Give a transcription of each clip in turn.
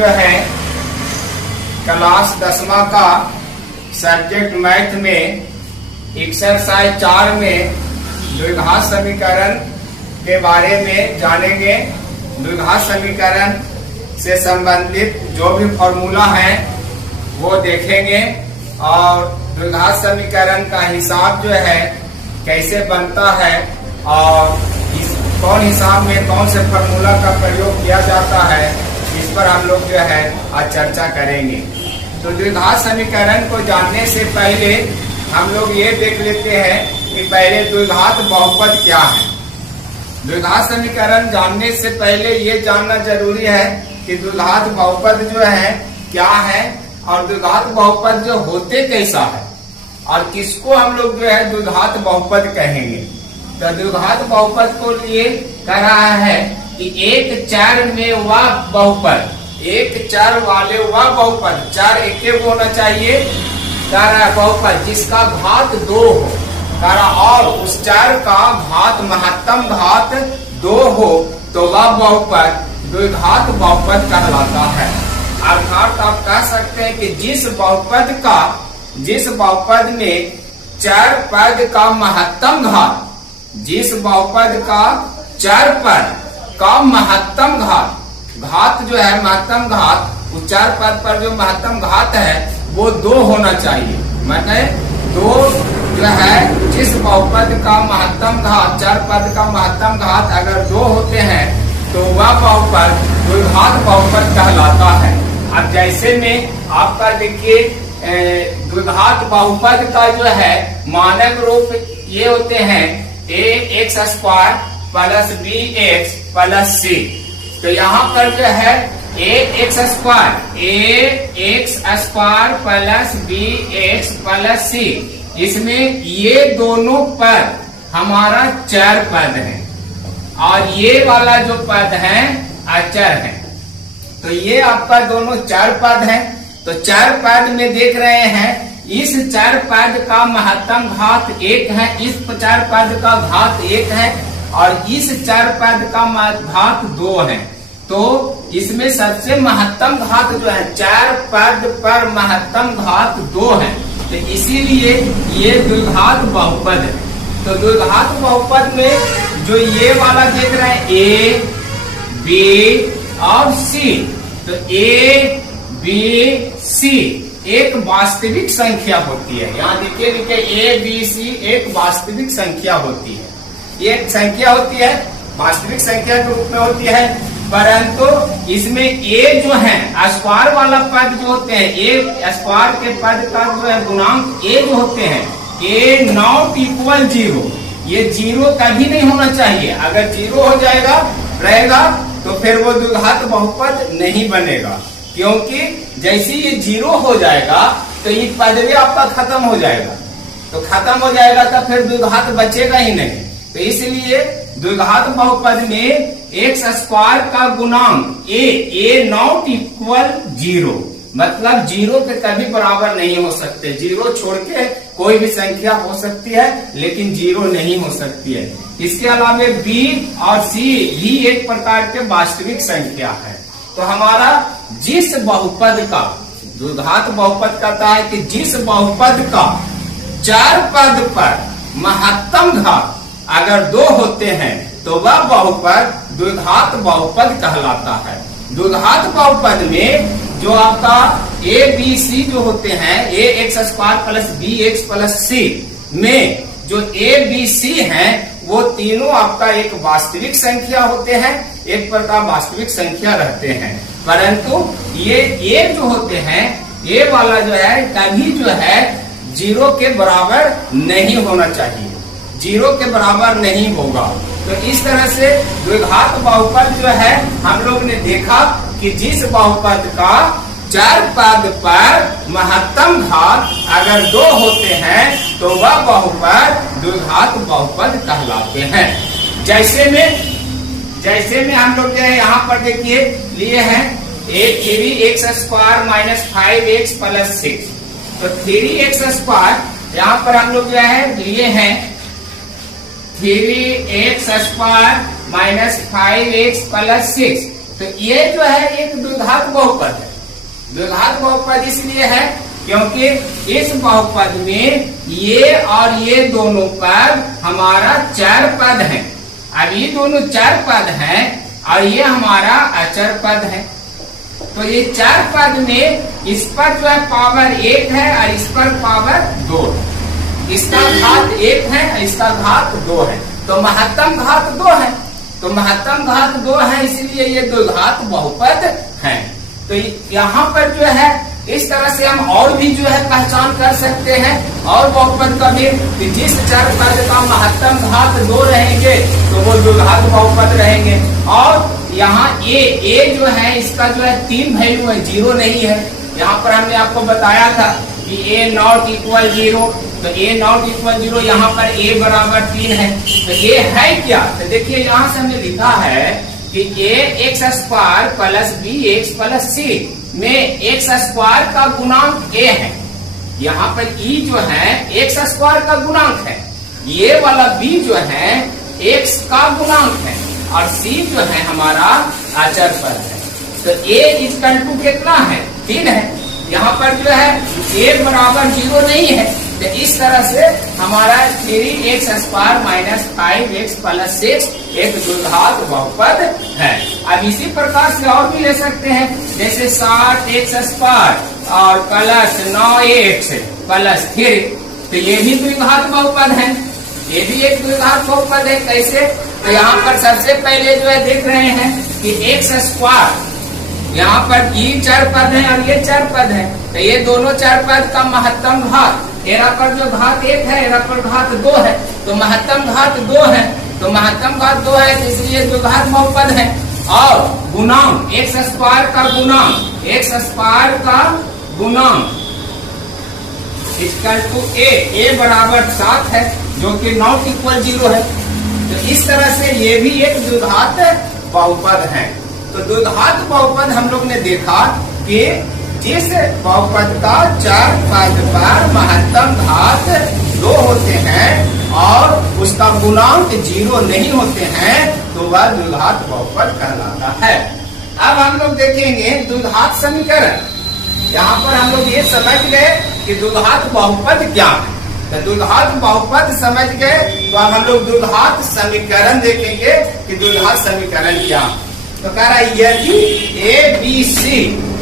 जो है क्लास 10वीं का सब्जेक्ट मैथ में एक्सरसाइज 4 में द्विघात समीकरण के बारे में जानेंगे। द्विघात समीकरण से संबंधित जो भी फॉर्मूला है वो देखेंगे और द्विघात समीकरण का हिसाब जो है कैसे बनता है और कौन हिसाब में कौन से फॉर्मूला का प्रयोग किया जाता है, इस पर हम लोग जो है आज चर्चा करेंगे। तो द्विघात समीकरण को जानने से पहले हम लोग ये देख लेते हैं कि पहले द्विघात बहुपद क्या है। द्विघात समीकरण जानने से पहले ये जानना जरूरी है कि द्विघात बहुपद जो है क्या है और द्विघात बहुपद जो होते कैसा है और किसको हम लोग जो है द्विघात बहुपद कहेंगे। तो द्विघात बहुपद को लिए कह रहा है कि एक चर में वह बहुपद, एक चर वाले वह बहुपद, चर एक होना चाहिए बहुपद जिसका घात 2 हो और उस चर का घात महत्तम घात 2 हो तो वह बहुपद द्विघात बहुपद कहलाता है। अर्थात आप कह सकते हैं कि जिस बहुपद में चर पद का महत्तम घात, जिस बहुपद का चर पद का महत्तम घात जो है महत्तम घात, उस चर पद पर जो महत्तम घात है वो 2 होना चाहिए। मतलब 2 जो है जिस बहुपद का महत्तम घात, चर पद का महत्तम घात अगर 2 होते हैं तो वह बहुपद द्विघात बहुपद कहलाता है। अब जैसे में आपका देखिए द्विघात बहुपद का जो है मानक रूप ये होते हैं ax² plus bx plus c। तो यहाँ पर जो है ax² plus bx plus c, इसमें ये दोनों पद हमारा चर पद है और ये वाला जो पद है अचर है। तो ये आपका दोनों चर पद है। तो चर पद में देख रहे हैं इस चर पद का महत्तम घात 1 है, इस चर पद का घात 1 है और इस चर पद का घात 2 है। तो इसमें सबसे महत्तम घात जो है चर पद पर महत्तम घात 2 है, तो इसीलिए ये द्विघात बहुपद है। तो द्विघात बहुपद में जो ये वाला देख रहे हैं a, b और c, तो a, b, c एक वास्तविक संख्या होती है। यहाँ देखिए a, b, c एक वास्तविक संख्या होती है। ये एक संख्या होती है, वास्तविक संख्या के रूप में होती है, परंतु इसमें a जो है स्क्वायर वाला पद जो होते हैं, a स्क्वायर के पद का जो है गुणांक a जो होते हैं, a नॉट इक्वल 0, ये 0 कभी नहीं होना चाहिए। अगर 0 हो जाएगा रहेगा तो फिर वो द्विघात बहुपद नहीं बनेगा, क्योंकि जैसे ये 0 हो जाएगा तो ये पद भी आपका खत्म हो जाएगा। तो खत्म हो जाएगा तो फिर द्विघात बचेगा ही नहीं। तो इसलिए द्विघात बहुपद में x² का गुणांक a नॉट इक्वल 0, मतलब 0 के कभी बराबर नहीं हो सकते। 0 छोड़ के कोई भी संख्या हो सकती है लेकिन 0 नहीं हो सकती है। इसके अलावा b और c भी एक प्रकार के वास्तविक संख्या है। तो हमारा जिस बहुपद का, द्विघात बहुपद कहता है कि जिस बहुपद का चर पद पर महत्तम घात अगर 2 होते हैं तो वह बहुपद द्विघात बहुपद कहलाता है। द्विघात बहुपद में जो आपका a, b, c जो होते हैं, ax² plus bx plus c में जो a, b, c हैं वो तीनों आपका एक वास्तविक संख्या होते हैं, एक प्रकार वास्तविक संख्या रहते हैं। परंतु ये जो होते हैं, ये वाला जो है कभी जो है 0 के बराबर नहीं होना चाहिए, 0 के बराबर नहीं होगा। तो इस तरह से द्विघात बहुपद जो है हम लोग ने देखा कि जिस बहुपद का चर पद पर महत्तम घात अगर 2 होते हैं तो वह बहुपद द्विघात बहुपद कहलाते हैं। जैसे में हम लोग यहाँ पर देखिए लिए हैं 3x² माइनस 5x प्लस 6। तो 3x² यहाँ पर हम लोग जो है लिए हैं 3x² माइनस 5x प्लस 6। तो ये जो है एक द्विघात बहुपद है। द्विघात बहुपद इसलिए है क्योंकि इस बहुपद में ये और ये दोनों पद हमारा चर पद है। अब ये दोनों चर पद हैं और ये हमारा अचर पद है। तो ये चर पद में इस पर जो है पावर 1 है और इस पर पावर 2 है। इसका घात 1 है और इसका घात 2 है। तो महत्तम घात 2 है। तो महत्तम घात 2 है, इसलिए ये द्विघात बहुपद है। तो यहाँ पर जो है इस तरह से हम और भी जो है पहचान कर सकते हैं और बहुपद का भी, जिस चर पद का महत्तम घात 2 रहेंगे तो वो द्विघात बहुपद रहेंगे। और यहाँ ए जो है इसका जो है 3 वैल्यू है, 0 नहीं है। यहाँ पर हमने आपको बताया था कि a नॉट इक्वल 0, तो a नॉट इक्वल 0, यहाँ पर a बराबर 3 है। तो ये है क्या? तो देखिए यहाँ से हमने लिखा है कि ax² plus bx plus c में x² का गुणांक a है। यहाँ पर e जो है x² का गुणांक है, ये वाला b जो है x का गुणांक है और c जो है हमारा अचर पद है। तो a इक्वल टू कितना है? 3 है। यहाँ पर जो है a बराबर 0 नहीं है। तो इस तरह से हमारा 3x² माइनस 5x प्लस 6 एक द्विघात बहुपद है। अब इसी प्रकार से और भी ले सकते हैं, जैसे 7x² और प्लस 9x प्लस 3, तो ये भी द्विघात बहुपद है। ये भी एक द्विघात बहुपद है। कैसे? तो यहाँ पर सबसे पहले जो है देख रहे हैं कि x², यहाँ पर ये चर पद है और ये चर पद है। तो ये दोनों चर पद का महत्तम घात, एरा पर जो घात 1 है, एरा पर घात 2 है, तो महत्तम घात 2 है। तो महत्तम घात 2 है, तो इसलिए द्विघात बहुपद है। और गुणांक x² का गुणांक, x² का गुणांक इक्वल टू a बराबर 7 है, जो कि नॉट इक्वल 0 है। तो इस तरह से ये भी एक द्विघात बहुपद है। तो द्विघात बहुपद हम लोग ने देखा कि जिस बहुपद का चर पद पर महत्तम घात 2 होते हैं और उसका गुणांक 0 नहीं होते हैं, तो वह द्विघात बहुपद कहलाता है। अब हम लोग देखेंगे द्विघात समीकरण। यहाँ पर हम लोग ये समझ गए कि द्विघात बहुपद क्या है। तो द्विघात बहुपद समझ गए, तो अब हम लोग द्विघात समीकरण देखेंगे कि द्विघात समीकरण क्या है। तो कह रहा है यदि a b c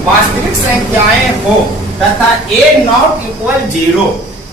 वास्तविक संख्याएं हो तथा a नॉट इक्वल 0,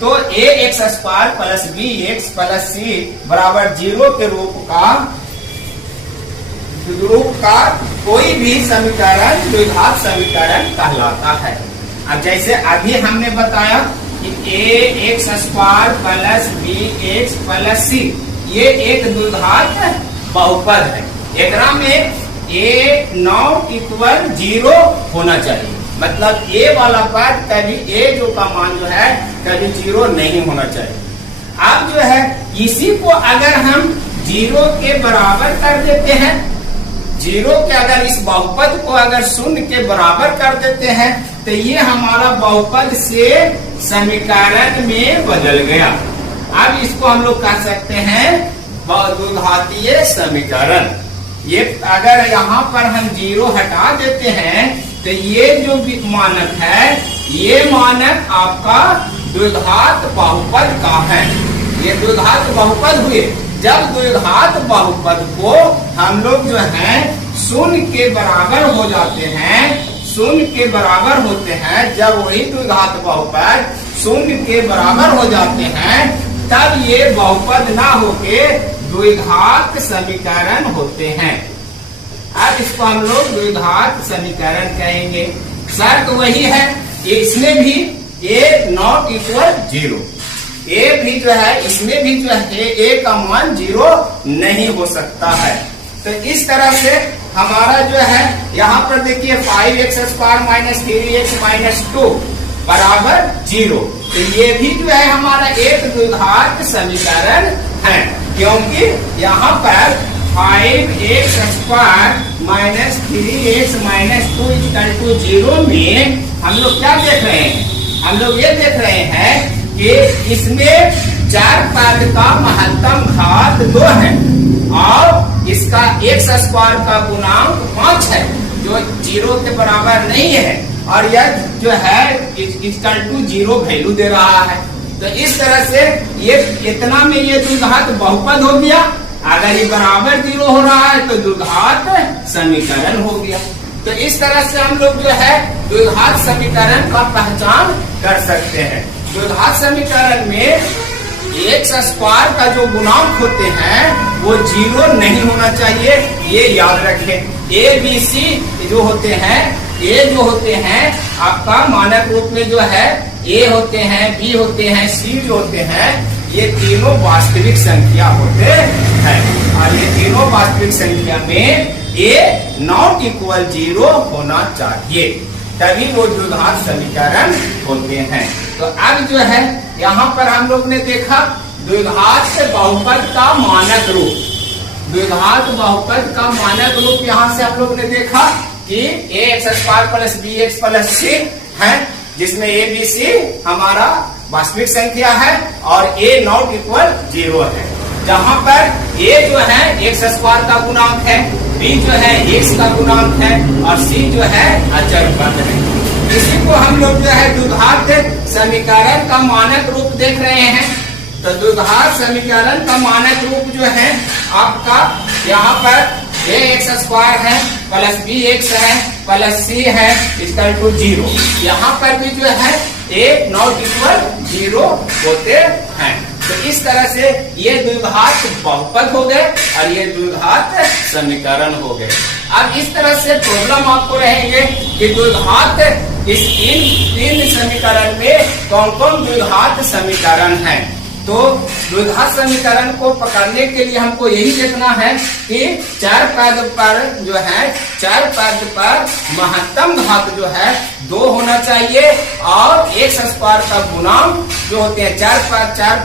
तो ax² plus bx plus c बराबर 0 के रूप का कोई भी समीकरण द्विघात समीकरण कहलाता है। अब जैसे अभी हमने बताया कि ax² plus bx plus c ये एक द्विघात बहुपद है। एकरा में a नॉट इक्वल 0 होना चाहिए, मतलब a वाला पद कभी a जो का मान जो है कभी 0 नहीं होना चाहिए। अब जो है इसी को अगर हम 0 के बराबर कर देते हैं, 0 के अगर इस बहुपद को अगर 0 के बराबर कर देते हैं, तो ये हमारा बहुपद से समीकरण में बदल गया। अब इसको हम लोग कह सकते हैं द्विघातीय समीकरण। ये अगर यहाँ पर हम 0 हटा देते हैं, तो ये जो मानक है, ये मानक आपका द्विघात बहुपद का है। ये द्विघात बहुपद हुए। जब द्विघात बहुपद को हम लोग जो है 0 के बराबर हो जाते हैं, 0 के बराबर होते हैं, जब वही द्विघात बहुपद 0 के बराबर हो जाते हैं, तब ये बहुपद ना होके द्विघात समीकरण होते हैं। अब इसको हम लोग द्विघात समीकरण कहेंगे। शर्त वही है, इसमें भी a नॉट इक्वल 0, a भी जो है इसमें भी जो है a का मान 0 नहीं हो सकता है। तो इस तरह से हमारा जो है यहाँ पर देखिए 5x² माइनस 3x माइनस 2 बराबर 0, तो ये भी जो है हमारा एक द्विघात समीकरण है, क्योंकि यहाँ पर 5x² minus 3x minus 2 equal to 0 में हम लोग क्या देख रहे हैं? हम लोग ये देख रहे हैं कि इसमें चार पद का महत्तम घात 2 है और इसका एक्स स्क्वायर का गुणांक 5 है जो 0 के बराबर नहीं है और यह जो है इक्वल टू 0 वैल्यू दे रहा है। तो इस तरह से ये इतना में ये द्विघात बहुपद हो गया। अगर ये बराबर 0 हो रहा है तो द्विघात समीकरण हो गया। तो इस तरह से हम लोग जो है द्विघात समीकरण का पहचान कर सकते हैं। द्विघात समीकरण में एक्स स्क्वायर का जो गुणांक होते हैं वो 0 नहीं होना चाहिए, ये याद रखें। ए बी सी जो होते हैं, ए जो होते हैं आपका मानक रूप में जो है ए होते हैं, बी होते हैं, सी जो होते हैं, ये तीनों वास्तविक संख्या होते हैं और ये तीनों वास्तविक संख्या में ए नॉट इक्वल 0 होना चाहिए, तभी वो द्विघात समीकरण होते हैं। तो अब जो है यहाँ पर हम लोग ने देखा द्विघात से बहुपद का मानक रूप, द्विघात बहुपद का मानक रूप यहाँ से हम लोग ने देखा कि a x square plus b x plus c है, जिसमें ए बी सी हमारा वास्तविक संख्या है और ए नॉट इक्वल 0 है। जहाँ पर ए जो है एक्स स्क्वायर का गुणांक है, बी जो है एक्स का गुणांक है और सी जो है अचर पद है। इसी को हम लोग जो है द्विघात समीकरण का मानक रूप देख रहे हैं। तो द्विघात समीकरण का मानक रूप जो है आपका यहाँ पर ए एक्स स्क्वायर है प्लस बी एक्स है प्लस सी है इक्वल टू 0। यहाँ पर भी जो है ए नॉट इक्वल 0 होते हैं। तो इस तरह से ये द्विघात बहुपद हो गए और ये द्विघात समीकरण हो गए। अब इस तरह से प्रॉब्लम आपको रहेंगे कि द्विघात इस तीन समीकरण में कौन कौन द्विघात समीकरण है। तो द्विघात समीकरण को पकड़ने के लिए हमको यही देखना है कि चार पद पर जो है, चार पद पर महत्तम घात जो है 2 होना चाहिए और एक्स स्क्वायर का गुणांक जो होते हैं, चार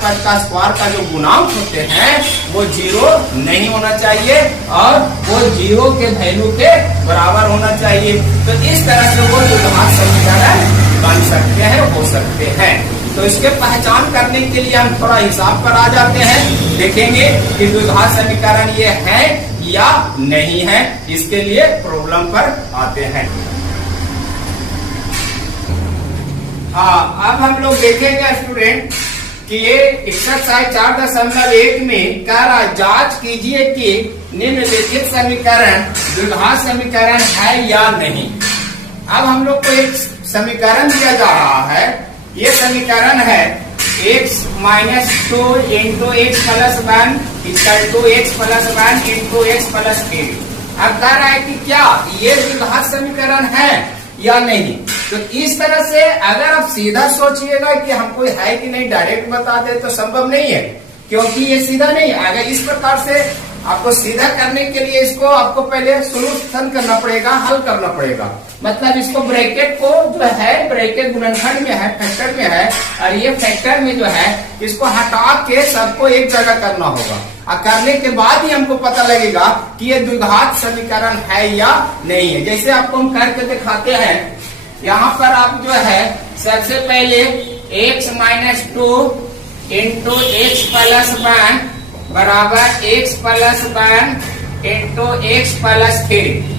पद का स्क्वायर का जो गुणांक होते हैं वो 0 नहीं होना चाहिए और वो 0 के वैल्यू के बराबर होना चाहिए। तो इस तरह से वो द्विघात समीकरण बन सकते हैं, हो सकते हैं। तो इसके पहचान करने के लिए हम थोड़ा हिसाब पर आ जाते हैं, देखेंगे कि द्विघात समीकरण ये है या नहीं है। इसके लिए प्रॉब्लम पर आते हैं। हाँ, अब हम लोग देखेंगे स्टूडेंट कि ये एक्सरसाइज 4.1 में कह रहा जांच कीजिए कि निम्नलिखित समीकरण द्विघात समीकरण है या नहीं। अब हम लोग को एक समीकरण दिया जा रहा है, ये समीकरण है x minus 2 into x plus 1 equal to x plus 1 into x plus 3। अब कह रहा है कि क्या ये द्विघात समीकरण है या नहीं। तो इस तरह से अगर आप सीधा सोचिएगा कि हमको है कि नहीं, डायरेक्ट बता दे तो संभव नहीं है, क्योंकि ये सीधा नहीं है। अगर इस प्रकार से आपको सीधा करने के लिए इसको आपको पहले सॉल्यूशन करना पड़ेगा, हल करना पड़ेगा। मतलब इसको ब्रैकेट को जो है, ब्रैकेट गुणनखंड में है, फैक्टर में है और ये फैक्टर में जो है इसको हटा के सबको एक जगह करना होगा और करने के बाद ही हमको पता लगेगा कि ये द्विघात समीकरण है या नहीं है। जैसे आपको हम करके दिखाते हैं, यहाँ पर आप जो है सबसे पहले x minus 2 into x plus 1 बराबर x plus 1 into x plus 3।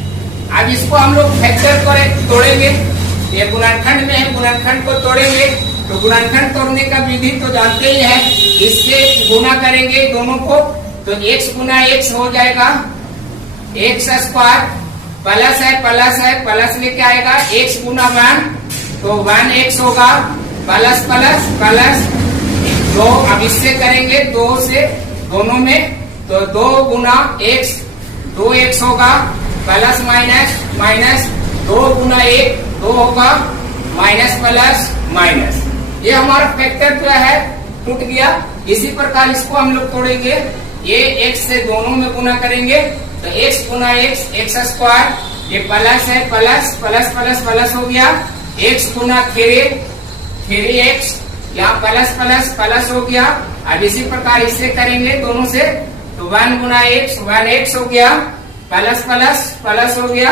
अब इसको हम लोग फैक्टर तोड़ेंगे, ये गुणनखंड में है, गुणनखंड को तोड़ेंगे। तो गुणनखंड तोड़ने का विधि तो जानते ही है, इससे गुना करेंगे दोनों को तो x गुना x हो जाएगा एक्स स्क्वायर, प्लस है प्लस लेके आएगा x गुना 1 तो 1x होगा, प्लस प्लस प्लस 2। अब इससे करेंगे 2 से दोनों में तो 2 गुना x 2x होगा, प्लस माइनस माइनस 2 गुना 1 2 होगा, माइनस प्लस माइनस। ये हमारा फैक्टर जो है टूट गया। इसी प्रकार इसको हम लोग तोड़ेंगे, ये x से दोनों में गुना करेंगे तो x गुना x एक्स स्क्वायर, ये प्लस है प्लस प्लस प्लस प्लस हो गया, x गुना 3x, यहाँ प्लस प्लस प्लस हो गया। अब इसी प्रकार इससे करेंगे दोनों से तो 1 गुना x 1x हो गया, प्लस प्लस प्लस हो गया,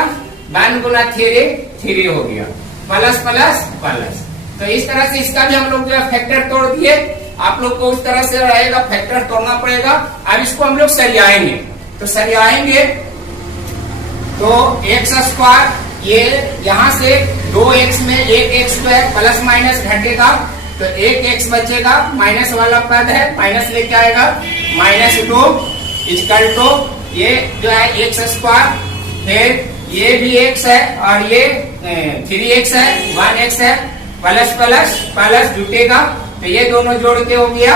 1 गुना 3 हो गया, प्लस प्लस प्लस। तो इस तरह से इसका भी हम लोग जो है फैक्टर तोड़ दिए। आप लोग को उस तरह से रहेगा, फैक्टर तोड़ना पड़ेगा। अब इसको हम लोग सरियाएंगे, तो सरियाएंगे तो एक्स स्क्वायर, ये यहाँ से 2x में 1x जो है प्लस माइनस घटेगा, तो 1x बचेगा, माइनस वाला पद है, माइनस लेके आएगा, -2 इक्वल टू ये जो है एक्स स्क्वायर, फिर ये भी x है और ये 3x है, 1x है, प्लस प्लस प्लस जुटेगा, तो ये दोनों जोड़ के हो गया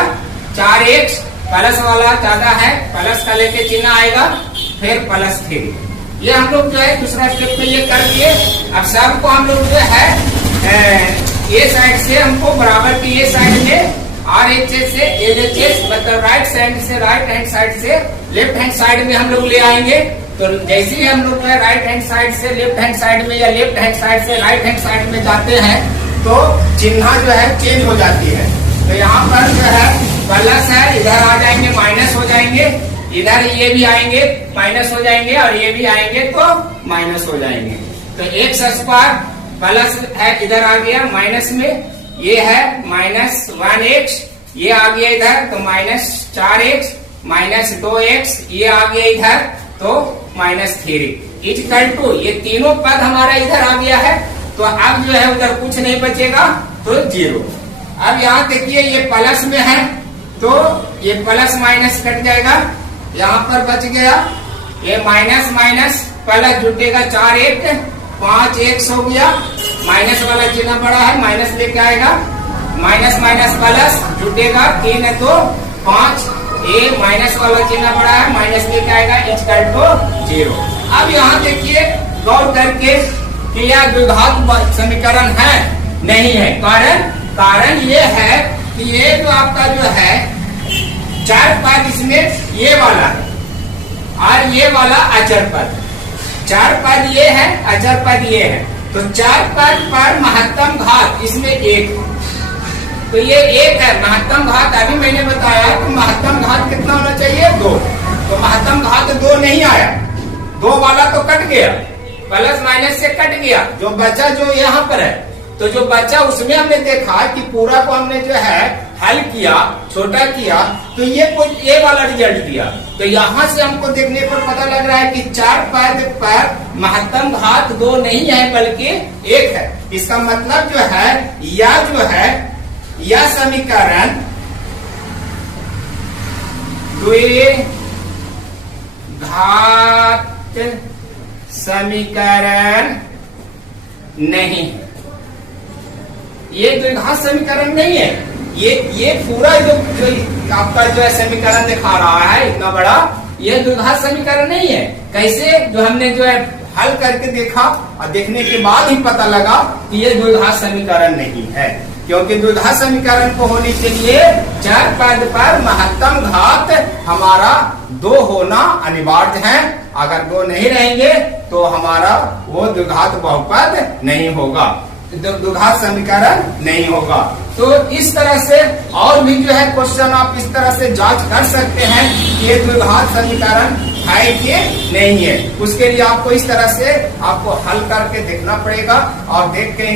4x, प्लस वाला ज्यादा है, प्लस का लेके चिन्ह आएगा, फिर +3। ये हम लोग जो है दूसरा स्टेप में ये कर दिए। अब सबको हम लोग जो है ये साइड से हमको बराबर की ये साइड में RHS से LHS मतलब राइट साइड से राइट हैंड साइड से लेफ्ट हैंड साइड में हम लोग ले आएंगे। तो जैसे ही हम लोग राइट हैंड साइड से लेफ्ट हैंड साइड में या लेफ्ट हैंड साइड से राइट हैंड साइड में जाते हैं तो चिन्ह जो है चेंज हो जाती है। तो यहाँ पर जो है प्लस है, इधर आ जाएंगे माइनस हो जाएंगे, इधर ये भी आएंगे माइनस हो जाएंगे और ये भी आएंगे तो माइनस हो जाएंगे। तो एक्स स्क्वायर प्लस है इधर आ गया माइनस में, ये है -1x, ये आ गया इधर तो -4x, -2x ये आ गया इधर तो -3 इक्वल टू ये तीनों पद हमारा इधर आ गया है। तो अब जो है उधर कुछ नहीं बचेगा तो 0। अब यहाँ देखिए ये प्लस में है तो ये प्लस माइनस कट जाएगा, यहाँ पर बच गया ये minus minus plus जुटेगा 4x, 5x हो गया, माइनस वाला चिन्ह बड़ा है माइनस लेके आएगा, माइनस माइनस प्लस जुटेगा 3 है तो 5, ये माइनस वाला चिन्ह बड़ा है माइनस लेके आएगा इक्वल टू 0। अब यहाँ देखिए गौर करके कि यह द्विघात समीकरण है नहीं है। कारण ये है कि ये जो आपका जो है 4 पद इसमें ये वाला है और ये वाला अचर पद, 4 पद ये है अचर पद ये है, तो 4 पद पर महत्तम घात इसमें 1, तो ये 1 है महत्तम घात। अभी मैंने बताया कि महत्तम घात कितना होना चाहिए 2, तो महत्तम घात 2 नहीं आया, 2 वाला तो कट गया, प्लस माइनस से कट गया, जो बचा जो यहाँ पर है, तो जो बचा उसमें हमने देखा कि पूरा को हमने जो है हल किया, छोटा किया, तो ये कुछ ये वाला रिजल्ट दिया। तो यहाँ से हमको देखने पर पता लग रहा है कि 4 पद पर महत्तम घात 2 नहीं है बल्कि 1 है। इसका मतलब जो है यह समीकरण द्विघात समीकरण नहीं है, ये द्विघात समीकरण नहीं है। ये पूरा जो आपका जो है समीकरण दिखा रहा है इतना बड़ा, ये द्विघात समीकरण नहीं है। कैसे? जो हमने जो है हल करके देखा और देखने के बाद ही पता लगा कि ये द्विघात समीकरण नहीं है, क्योंकि द्विघात समीकरण को होने के लिए 4 पद पर महत्तम घात हमारा 2 होना अनिवार्य है। अगर 2 नहीं रहेंगे तो हमारा वो द्विघात बहुपद नहीं होगा, द्विघात समीकरण नहीं होगा। तो इस तरह से और भी जो है क्वेश्चन आप इस तरह से जांच कर सकते हैं कि ये द्विघात समीकरण है कि नहीं है। उसके लिए आपको इस तरह से आपको हल करके देखना पड़ेगा और देख के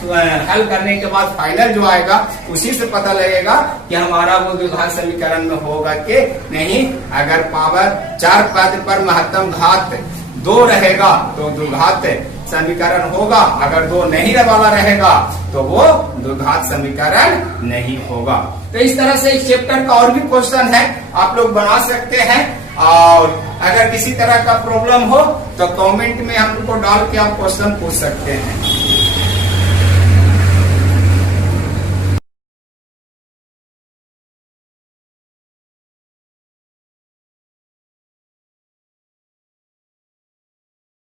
हल करने के बाद फाइनल जो आएगा उसी से पता लगेगा कि हमारा वो द्विघात समीकरण में होगा कि नहीं। अगर पावर 4 पद पर महत्तम घात 2 रहेगा तो द्विघात समीकरण होगा, अगर 2 नहीं वाला रहेगा तो वो द्विघात समीकरण नहीं होगा। तो इस तरह से इस चैप्टर का और भी क्वेश्चन है आप लोग बना सकते हैं, और अगर किसी तरह का प्रॉब्लम हो तो कमेंट में हम लोग को डाल के आप क्वेश्चन पूछ सकते हैं।